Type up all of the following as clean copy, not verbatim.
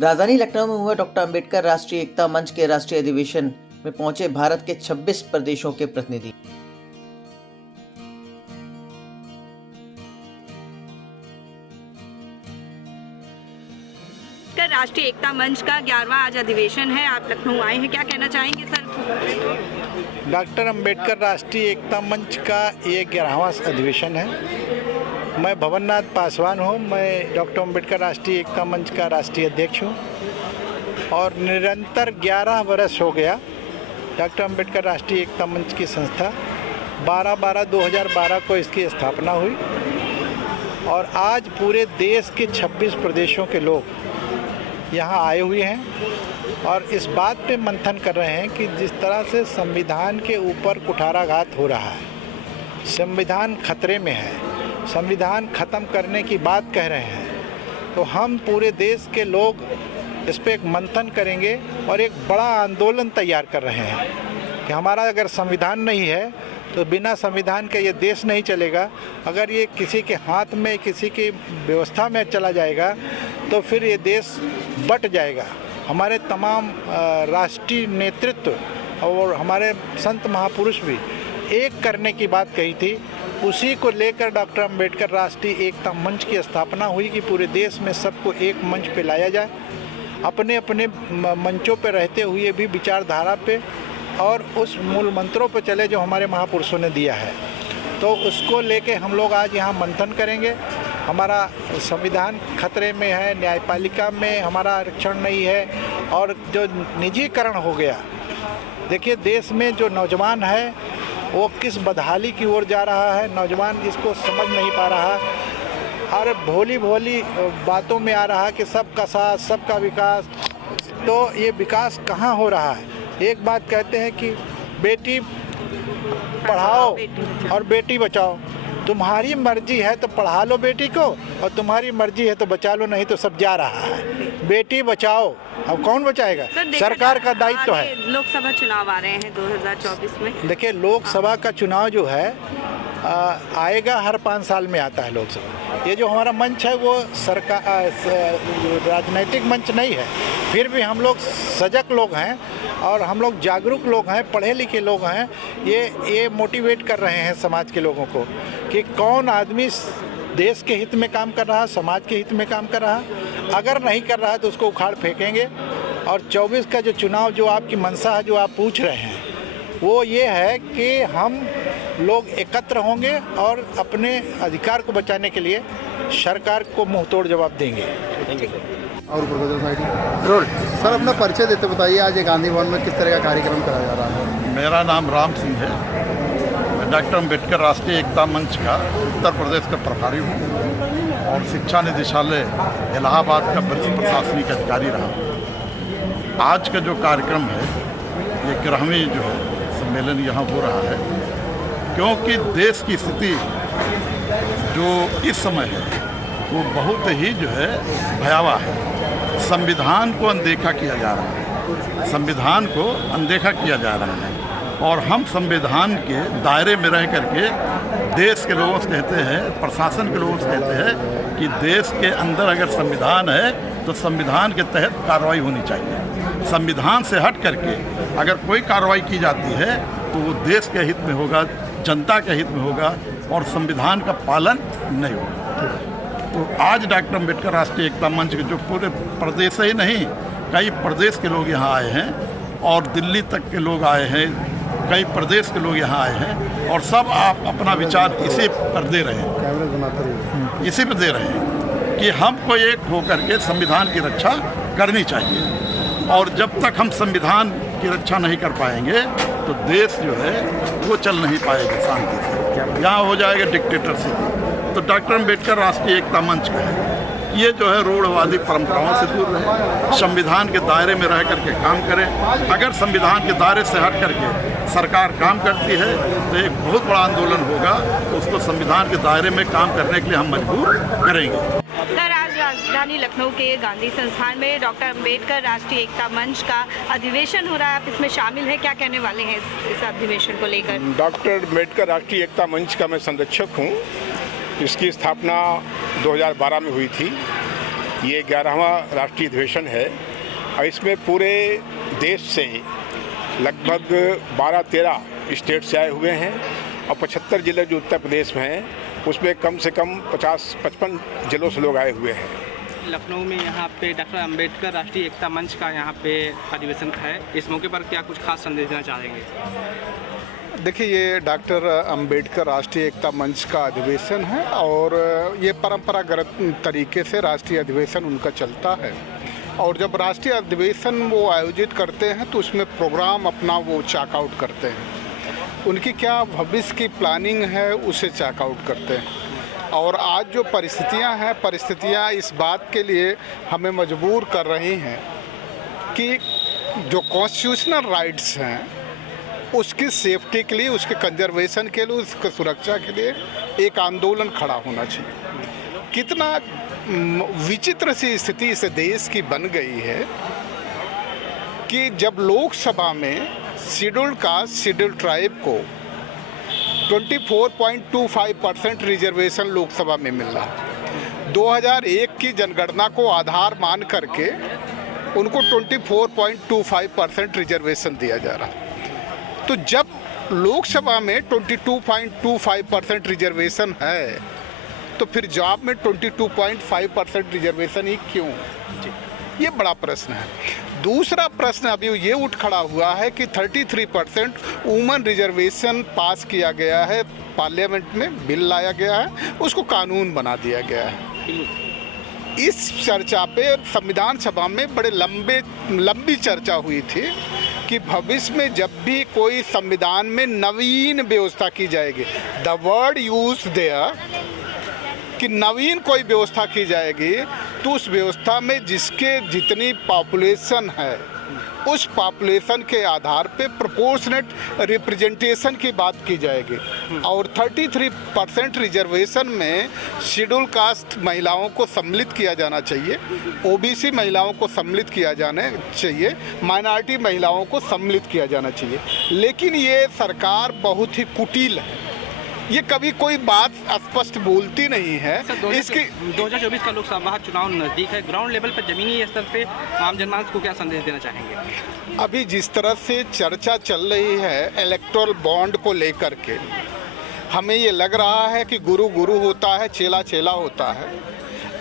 राजधानी लखनऊ में हुए डॉक्टर अंबेडकर राष्ट्रीय एकता मंच के राष्ट्रीय अधिवेशन में पहुंचे भारत के 26 प्रदेशों के प्रतिनिधि। राष्ट्रीय एकता मंच का 11वां आज अधिवेशन है। आप लखनऊ आए हैं, क्या कहना चाहेंगे सर? डॉक्टर अंबेडकर राष्ट्रीय एकता मंच का ये 11वां अधिवेशन है। मैं भवननाथ पासवान हूँ। मैं डॉक्टर अंबेडकर राष्ट्रीय एकता मंच का राष्ट्रीय अध्यक्ष हूँ और निरंतर 11 वर्ष हो गया डॉक्टर अंबेडकर राष्ट्रीय एकता मंच की संस्था 12/12/2012 को इसकी स्थापना हुई और आज पूरे देश के 26 प्रदेशों के लोग यहाँ आए हुए हैं और इस बात पे मंथन कर रहे हैं कि जिस तरह से संविधान के ऊपर कुठाराघात हो रहा है, संविधान खतरे में है, संविधान ख़त्म करने की बात कह रहे हैं, तो हम पूरे देश के लोग इस पे एक मंथन करेंगे और एक बड़ा आंदोलन तैयार कर रहे हैं कि हमारा अगर संविधान नहीं है तो बिना संविधान के ये देश नहीं चलेगा। अगर ये किसी के हाथ में, किसी की व्यवस्था में चला जाएगा तो फिर ये देश बट जाएगा। हमारे तमाम राष्ट्रीय नेतृत्व और हमारे संत महापुरुष भी एक करने की बात कही थी। उसी को लेकर डॉक्टर अंबेडकर राष्ट्रीय एकता मंच की स्थापना हुई कि पूरे देश में सबको एक मंच पे लाया जाए, अपने अपने मंचों पे रहते हुए भी विचारधारा पे और उस मूल मंत्रों पे चले जो हमारे महापुरुषों ने दिया है। तो उसको लेके हम लोग आज यहाँ मंथन करेंगे। हमारा संविधान खतरे में है, न्यायपालिका में हमारा आरक्षण नहीं है और जो निजीकरण हो गया, देखिए देश में जो नौजवान है वो किस बदहाली की ओर जा रहा है। नौजवान इसको समझ नहीं पा रहा और भोली भोली बातों में आ रहा कि सबका साथ, सबका विकास। तो ये विकास कहाँ हो रहा है? एक बात कहते हैं कि बेटी पढ़ाओ और बेटी बचाओ। तुम्हारी मर्जी है तो पढ़ा लो बेटी को और तुम्हारी मर्जी है तो बचा लो, नहीं तो सब जा रहा है। बेटी बचाओ, अब कौन बचाएगा? सरकार का दायित्व है। लोकसभा चुनाव आ रहे हैं 2024 में। देखिए लोकसभा का चुनाव जो है आएगा, हर 5 साल में आता है लोकसभा। ये जो हमारा मंच है वो सरकार राजनीतिक मंच नहीं है, फिर भी हम लोग सजग लोग हैं और हम लोग जागरूक लोग हैं, पढ़े लिखे लोग हैं। ये मोटिवेट कर रहे हैं समाज के लोगों को कि कौन आदमी देश के हित में काम कर रहा है, समाज के हित में काम कर रहा है। अगर नहीं कर रहा है तो उसको उखाड़ फेंकेंगे। और 24 का जो चुनाव, जो आपकी मंशा है, जो आप पूछ रहे हैं, वो ये है कि हम लोग एकत्र होंगे और अपने अधिकार को बचाने के लिए सरकार को मुंह तोड़ जवाब देंगे। और रोल सर, अपना परिचय देते बताइए, आज ये गांधी भवन में किस तरह का कार्यक्रम कराया जा रहा है? मेरा नाम राम सिंह है। मैं डॉक्टर अंबेडकर राष्ट्रीय एकता मंच का उत्तर प्रदेश का प्रभारी हूँ और शिक्षा निदेशालय इलाहाबाद का वरिष्ठ प्रशासनिक अधिकारी रहा। आज का जो कार्यक्रम है, ये 11वीं जो है सम्मेलन यहाँ हो रहा है, क्योंकि देश की स्थिति जो इस समय है वो बहुत ही जो है भयावह है। संविधान को अनदेखा किया जा रहा है, संविधान को अनदेखा किया जा रहा है और हम संविधान के दायरे में रह करके देश के लोगों से कहते हैं, प्रशासन के लोगों से कहते हैं कि देश के अंदर अगर संविधान है तो संविधान के तहत कार्रवाई होनी चाहिए। संविधान से हट करके अगर कोई कार्रवाई की जाती है तो वो देश के हित में होगा, जनता के हित में होगा और संविधान का पालन नहीं होगा। तो आज डॉक्टर अंबेडकर राष्ट्रीय एकता मंच के जो पूरे प्रदेश ही नहीं, कई प्रदेश के लोग यहाँ आए हैं और दिल्ली तक के लोग आए हैं, कई प्रदेश के लोग यहाँ आए हैं और सब आप अपना विचार इसी पर दे रहे हैं, इसी पर दे रहे हैं कि हमको एक होकर के संविधान की रक्षा करनी चाहिए। और जब तक हम संविधान की रक्षा नहीं कर पाएंगे तो देश जो है वो चल नहीं पाएगा शांति से, यहाँ हो जाएगा डिक्टेटरशिप। तो डॉक्टर अंबेडकर राष्ट्रीय एकता मंच का है ये जो है रूढ़वादी परंपराओं से दूर रहे, संविधान के दायरे में रह करके काम करें। अगर संविधान के दायरे से हट करके सरकार काम करती है तो एक बहुत बड़ा आंदोलन होगा, तो उसको संविधान के दायरे में काम करने के लिए हम मजबूर करेंगे। सर, आज राजधानी लखनऊ के गांधी संस्थान में डॉक्टर अंबेडकर राष्ट्रीय एकता मंच का अधिवेशन हो रहा है, आप इसमें शामिल हैं, क्या कहने वाले हैं इस अधिवेशन को लेकर? डॉक्टर अंबेडकर राष्ट्रीय एकता मंच का मैं संरक्षक हूँ। इसकी स्थापना 2012 में हुई थी ये 11वां राष्ट्रीय अधिवेशन है और इसमें पूरे देश से लगभग 12-13 स्टेट से आए हुए हैं और 75 जिले जो उत्तर प्रदेश में हैं उसमें कम से कम 50-55 जिलों से लोग आए हुए हैं। लखनऊ में यहाँ पे डॉक्टर अंबेडकर राष्ट्रीय एकता मंच का यहाँ पे अधिवेशन है, इस मौके पर क्या कुछ खास संदेश देना चाहेंगे? देखिए, ये डॉक्टर अंबेडकर राष्ट्रीय एकता मंच का अधिवेशन है और ये परंपरागत तरीके से राष्ट्रीय अधिवेशन उनका चलता है और जब राष्ट्रीय अधिवेशन वो आयोजित करते हैं तो उसमें प्रोग्राम अपना वो चेक आउट करते हैं, उनकी क्या भविष्य की प्लानिंग है उसे चेक आउट करते हैं। और आज जो परिस्थितियाँ इस बात के लिए हमें मजबूर कर रही हैं कि जो कॉन्स्टिट्यूशनल राइट्स हैं उसकी सेफ्टी के लिए, उसके कंजर्वेशन के लिए, उसकी सुरक्षा के लिए एक आंदोलन खड़ा होना चाहिए। कितना विचित्र सी स्थिति इस देश की बन गई है कि जब लोकसभा में शेड्यूल्ड कास्ट, शेड्यूल्ड ट्राइब को 24.25% रिजर्वेशन लोकसभा में मिल रहा है। 2001 की जनगणना को आधार मान करके उनको 24.25% रिजर्वेशन दिया जा रहा है। तो जब लोकसभा में 22.25% रिजर्वेशन है तो फिर जॉब में 22.5% रिजर्वेशन ही क्यों? ये बड़ा प्रश्न है। दूसरा प्रश्न अभी ये उठ खड़ा हुआ है कि 33% वुमेन रिजर्वेशन पास किया गया है, पार्लियामेंट में बिल लाया गया है, उसको कानून बना दिया गया है। इस चर्चा पे संविधान सभा में बड़े लंबी चर्चा हुई थी कि भविष्य में जब भी कोई संविधान में नवीन व्यवस्था की जाएगी, द वर्ड यूज देयर कि नवीन कोई व्यवस्था की जाएगी तो उस व्यवस्था में जिसके जितनी पॉपुलेशन है उस पॉपुलेशन के आधार पे प्रोपोर्शनेट रिप्रेजेंटेशन की बात की जाएगी। और 33% रिजर्वेशन में शेड्यूल कास्ट महिलाओं को सम्मिलित किया जाना चाहिए, ओबीसी महिलाओं को सम्मिलित किया जाना चाहिए, माइनॉरिटी महिलाओं को सम्मिलित किया जाना चाहिए। लेकिन ये सरकार बहुत ही कुटिल है, ये कभी कोई बात स्पष्ट बोलती नहीं है। इसकी 2024 का लोकसभा चुनाव नज़दीक है, ग्राउंड लेवल पर ज़मीनी स्तर पे आम जनमानस को क्या संदेश देना चाहेंगे? अभी जिस तरह से चर्चा चल रही है इलेक्टोरल बॉन्ड को लेकर के, हमें ये लग रहा है कि गुरु गुरु होता है, चेला चेला होता है।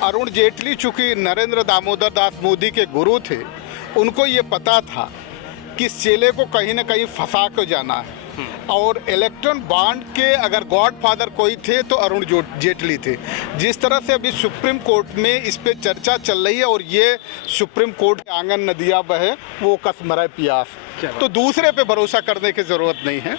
अरुण जेटली चूँकि नरेंद्र दामोदर दास मोदी के गुरु थे, उनको ये पता था कि इस चेले को कहीं ना कहीं फंसा के जाना है और इलेक्ट्रॉन बॉन्ड के अगर गॉडफादर कोई थे तो अरुण जेटली थे। जिस तरह से अभी सुप्रीम कोर्ट में इस पे चर्चा चल रही है और ये सुप्रीम कोर्ट के आंगन नदियाँ बहे वो कसमरा पियास, तो दूसरे पे भरोसा करने की ज़रूरत नहीं है,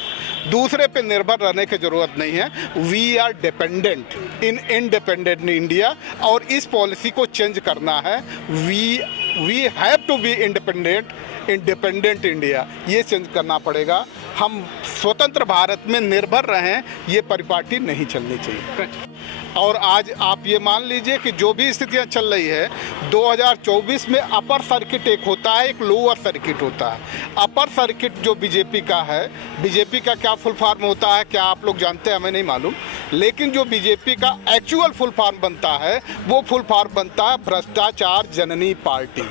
दूसरे पे निर्भर रहने की ज़रूरत नहीं है। We are dependent in independent India और इस पॉलिसी को चेंज करना है। We have to be independent India, ये चेंज करना पड़ेगा। हम स्वतंत्र भारत में निर्भर रहें, ये परिपाटी नहीं चलनी चाहिए। और आज आप ये मान लीजिए कि जो भी स्थितियां चल रही है, 2024 में अपर सर्किट एक होता है, एक लोअर सर्किट होता है। अपर सर्किट जो बीजेपी का है, बीजेपी का क्या फुल फॉर्म होता है क्या आप लोग जानते हैं, हमें नहीं मालूम, लेकिन जो बीजेपी का एक्चुअल फुल फॉर्म बनता है वो फुल फॉर्म बनता है भ्रष्टाचार जननी पार्टी।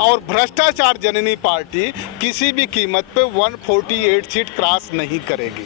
और भ्रष्टाचार जननी पार्टी किसी भी कीमत पे 148 सीट क्रॉस नहीं करेगी।